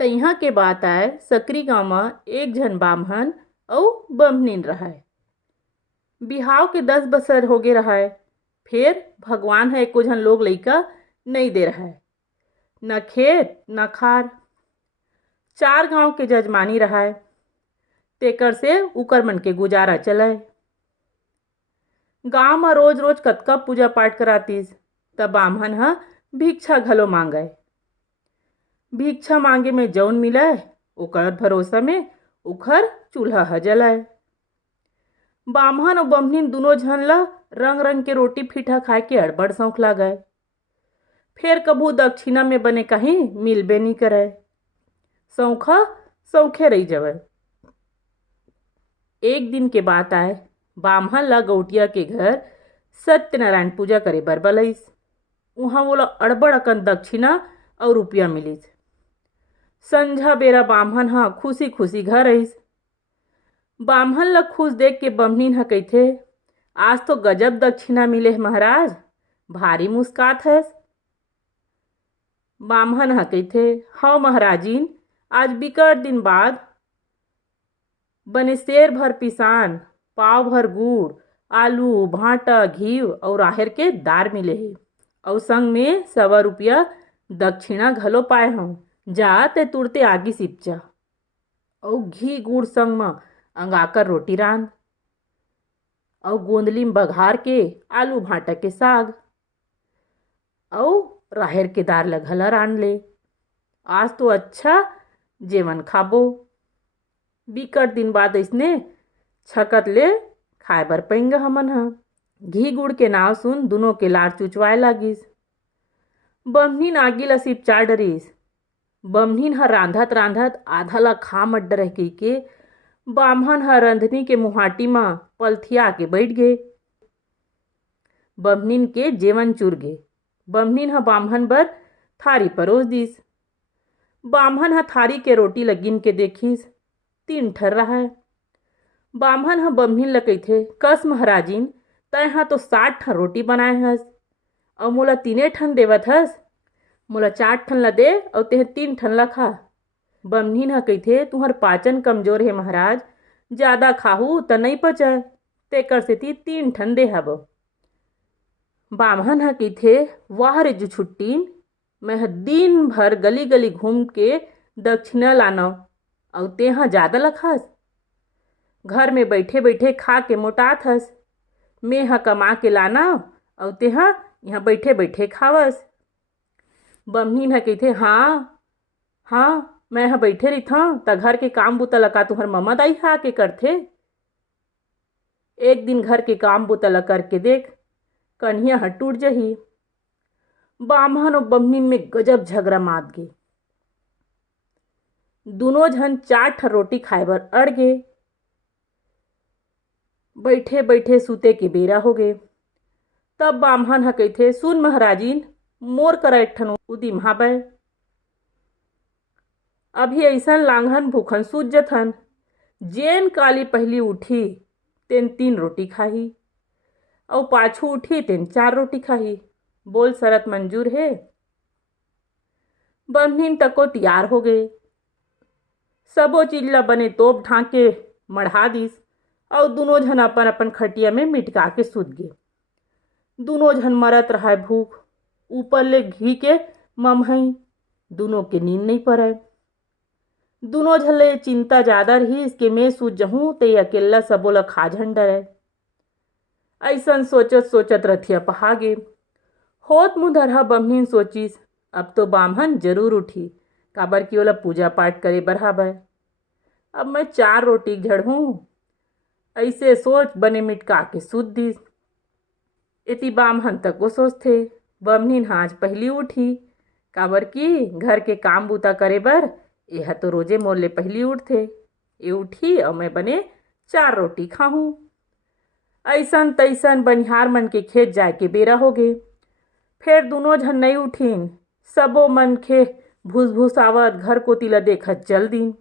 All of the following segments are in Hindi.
तइहा के बात आय सकरी गाँव म एक झन बामहन अउ बमनीन रहय। बिहाव के 10 बछर होगे रहय। फेर भगवान ह एको झन लोग लइका नइ दे रहय। न खेत न खार। 4 गाँव के जजमानी रहय। तेकर से उकर मन के गुजारा चलय। गाँव म रोज रोज कतका पूजा पाठ करातिस त बामहन ह भिक्षा घलो मांगय। भिक्षा मांगे में जउन मिलय ओकर भरोसा में ओखर चूल्हा ह जलय। बामहन अउ बमनीन दुनों झन ल रंग रंग के रोटी फिठा खाए के अब्बड़ शौक लागय। फेर कभू दक्छिना में बने काही मिलबे नी करय। शौक ह शौखे रहि जावय। एक दिन के बात आय बामहन ल गौटिया के घर सत्यनारायण पूजा करे बर बलइस। उहाँ ओला अब्बड़ अकन दक्छिना अउ रुपया मिलिस। संझा बेरा बामहन ह खुशी खुशी घर आइस। बामहन ल खुश देख के बमनीन ह कहिथे, आज तो गजब दक्छिना मिले हे महाराज, भारी मुस्कात हस। बामहन ह कहिथे, हव महाराजिन, आज बिकट दिन बाद बने सेर भर पिसान, पाव भर गुड़, आलू, भांटा, घीव अउ राहेर के दार मिले हे। अउ संग में 100 रुपया दक्षिणा घलो पाए हव। जा ते तुरते आगी सिपचा अउ घी गुड़ संग म अंगाकर रोटी रांध अउ गोंदली में बघार के आलू भांटा के साग अउ राहेर के दार ल घला रांध ले। आज तो अच्छा जेवन खाबो। बिकट दिन बाद अइसने छकत ले खाए बर पइंगा हमन ह। घी गुड़ के नाव सुन दुनों के लार चुचवाए लागिस। बमनीन आगी ल सिपचा डरिस। बमनीन ह रांधत रांधत आधा ल खा मत डरय कहिके बामहन ह रंधनी के मुहाटी म पलथिया के बइठ गे। बमनीन के जेवन चुरगे। बमनीन ह बामहन बर थारी परोस दिस। बामहन ह थारी के रोटी ल गिन के देखिस, 3 ठन रहय। बामहन ह बमनीन ल कहिथे, कस महाराजिन, तैं तो 60 ठन रोटी बनाए हस अउ मोला 3 ठन देवत हस। मोला 4 ठन ल दे अउ तेह 3 ठन ल खा। बमनीन ह कहिथे, तुहर पाचन कमजोर हे महाराज, जादा खाहू त नइ पचय, तेकर सेती 3 ठन दे हव। बामहन ह कहिथे, वाह रे जुछुट्टीन, मैं ह दिन भर गली गली घूम के दक्षिणा लानव अउ तेंहा जादा ल खास। घर में बैठे बैठे खा के मोटात हस। मैं ह कमा के लानव अउ तेंहा इहाँ बैठे बैठे खावस। बमनीन ह कहिथे, हाँ हाँ, मैं ह बैठे रहिथव त घर के काम बूता ल का तुहर ममा दाई ह आके करथे। एक दिन घर के काम बूता ल करके देख, कन्हिया ह टूट जही। बामहन अउ बमनीन में गजब झगड़ा मात गे। दुनों झन 4 ठन रोटी खाए बर अड़ गे। बैठे बैठे सूते के बेरा होगे। तब बामहन ह कहिथे, सुन महाराजिन, मोर करा एक ठन उदिम हावय। अभी अइसन लांघन भूखन सूत जथन, जेन काली पहिली उठी तेन 3 रोटी खाही अउ पाछू उठी तेन 4 रोटी खाही। बोल शरत मंजूर हे। बमनीन तको तियार हो गए। सबो चीज ल बने तोप ढांक के मढ़ा दिस अउ दुनों झन अपन अपन खटिया में मिटका के सूत गे। दुनों झन मरत रहय भूख। ऊपर ले घी के ममहई। दुनों के नींद नइ परय। दुनों झन ले चिंता जादा रहिस के मैं सूत जहूं ते अकेल्ला सबो ल खा झन डरय। अइसन सोचत सोचत रतिहा पहा गे। होत मुंदरहा बमनीन सोचिस, अब तो बामहन जरूर उठी, काबर कि ओला पूजा पाठ करे बर हावय। अब मैं 4 रोटी झड़हूं। ऐसे सोच बने मिटका के सूत दिस। एती बामहन तको सोचथे, बमनीन ह आज पहिली उठी, काबर कि घर के काम बूता करे बर एहा तो रोजे मोर ले पहिली उठथे। ए उठी अउ मैं बने 4 रोटी खाहूं। अइसन तइसन बनिहार मन के खेत जाए के बेरा होगे। फेर दुनों झन नइ उठिन। सबो मनखे भुसभुसावत घर कोती ल देखत चल दिन।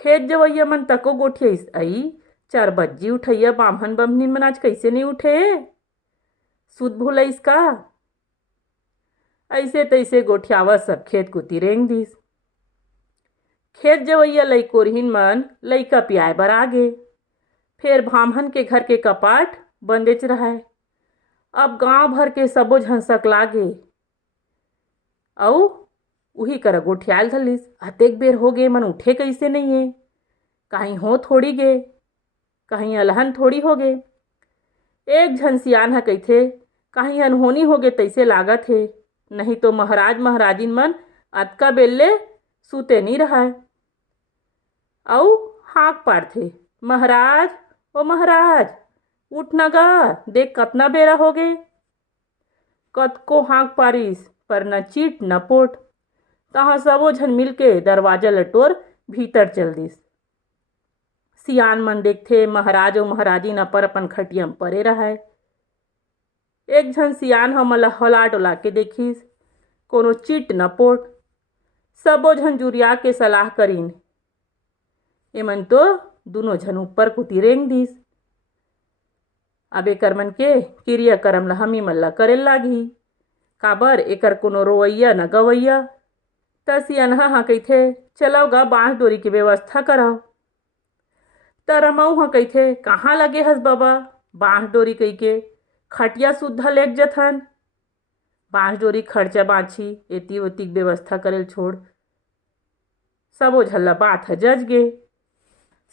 खेत जवइया मन तको गोठियाइस, अई 4 बज्जी उठइया बामहन बमनीन मन आज कइसे नइ उठे? सुत भुलइस का? ऐसे तइसे गोठियावत सब खेत कोती रेंग दिस। खेत जवैया लइकोरहिन मन लइका पियाए बर आगे। फिर भामहन के घर के कपाट बंदेच रहाय। अब गांव भर के सबो झन सकलागे अउ उही करा गोठियाल धलिस। अतेक बेर हो गे मन उठे कइसे नहीं है, कहीं हो थोड़ी गे, कहीं अलहन थोड़ी हो गे। एक झन सियान ह कहिथे कहीं अनहोनी हो गे तैसे लागत हे, नहीं तो महाराज महाराजिन मन अतका बेल्ले सूते नहीं रहाय। अउ हाँक पारथे, महाराज ओ महाराज उठ न गा, देख कतना बेरा हो गे। कतको हाँक पारिस पर न चीट न पोट। तहाँ सबो झन मिलके दरवाजा लटोर भीतर चल दिस। सियान मन देखथे महाराज और महाराजिन अपन अपन खटिया में परे रहाय। एक झन सियान हमन ला हला डोला के देखिस, कोनो चीट न पोट। सबो झन जुरिया के सलाह करीन, एमन तो दोनों झन ऊपर कुती रेंग दिस। अब एकर मन के क्रिया करम ला हमी मन ला करेल लागी, काबर एकर कोनो रोवैया न गवैया। त सियनहा ह कहिथे चलव गा बांस डोरी के व्यवस्था करव। त रमऊ ह कहिथे कहाँ लगे हस बाबा, बांस डोरी कही के खटिया सुद्धा लेग जथन। बांस डोरी खर्चा बाछी एती ओती व्यवस्था करेल छोड़। सबो झल्ला बात ह जज गे।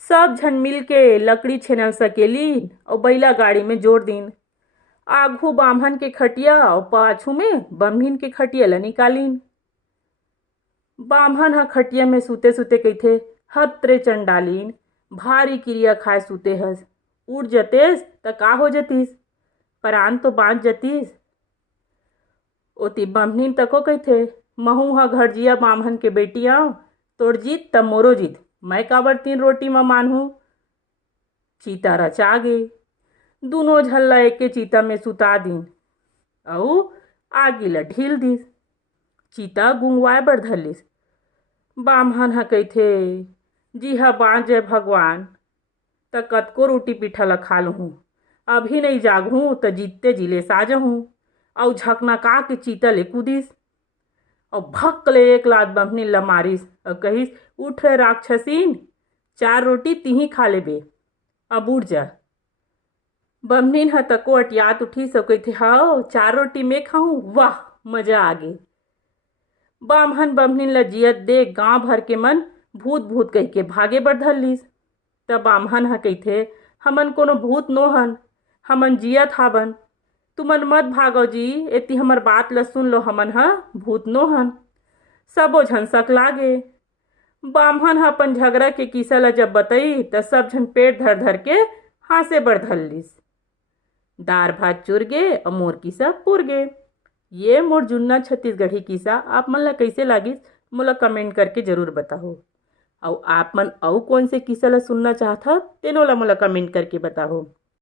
सब झन मिलके लकड़ी छेनल सकेलीन और बैला गाड़ी में जोड़ दिन। आघू बामहन के खटिया और पाछू में बम्भिन के खटिया ला निकालीन। बामहन ह खटिया में सूते सूते कहिथे हत्रे चंडालीन, भारी क्रिया खाए सूते हस। उठ जतेस त का हो जतीस, परान तो बाँच जतीस। ओती बम्भिन तको कहिथे महू ह घरजिया बामहन के बेटी आव, तोड़ जीत त मोरो जीत, मैं काबर 3 रोटी म मानहूँ। चीता रचा गे, दोनों झल्ला एके चीता में सुता दिन अउ आगी ला ढील दिस। चीता गुंगवाए बर धरलिस। बामहन ह कहिथे जी हा बाँच जय भगवान, त कतको रोटी पीठा ला खा लूँ, अभी नहीं जागहूँ त जीतते जिले साजहूँ। अउ झकनका के चीता ले कूदिस और भक्क ले एक लात बम्हनी ला मारिस और कहिस उठ राक्षसीन, 4 रोटी तिही खा लेबे, अब उठ जा। बम्हनीन ह तको अटियात उठिस और कहिथे हाओ 4 रोटी मैं खाऊं, वाह मजा आ गे। बामहन बम्हनीन ला जियत देख गांव भर के मन भूत भूत कह के भागे बर धरलिस। तब बामहन ह कहिथे हमन कोनो भूत नो हन, हमन जियत हावन, तुमन मत भागो जी, एती हमर बात ला सुन लो, हमन ह भूत नो हन। सबो झन सकलागे। बामहन ह अपन झगड़ा के किस्सा ला जब बताई त सब झन पेट धर धर के हासे बर धरलिस। दार भात चुर गे और मोर किस्सा पुर गे। ये मोर जुन्ना छत्तीसगढ़ी किस्सा आप मन ला कैसे लागिस मोला कमेंट करके जरूर बताओ। और आप मन अउ कौन से किस्सा ला सुनना चाहत ह तेनो ला मोला कमेंट करके बताओ।